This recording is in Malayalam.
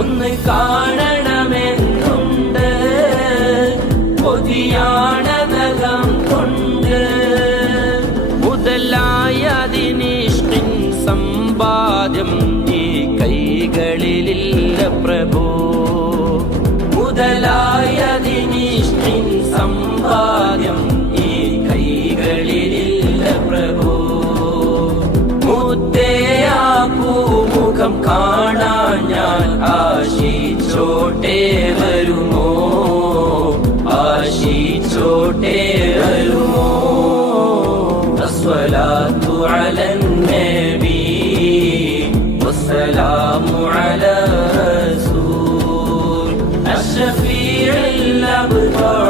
ഒന്ന് കാണണമെന്നുണ്ട്, കൊതിയാണകം കൊണ്ട്. മുതലായതിനിഷ്കിൻ സമ്പാദ്യം ഈ കൈകളിലില്ല പ്രഭോ. മുതലായതിനിഷ്കിൻ സമ്പാദ്യം ഈ കൈകളിലില്ല പ്രഭോ. മുത്തയാക്കൂ മുഖം കാണാൻ ഞാൻ ആശിച്ചോട്ടെ വരുമോ, ആശിച്ചോട്ടെ വരുമോ. അസ്സലാത്തു അലൻ നബി വസ്സലാമു അലാ റസൂൽ അഷ്ഫീഇൽ അബ്റാർ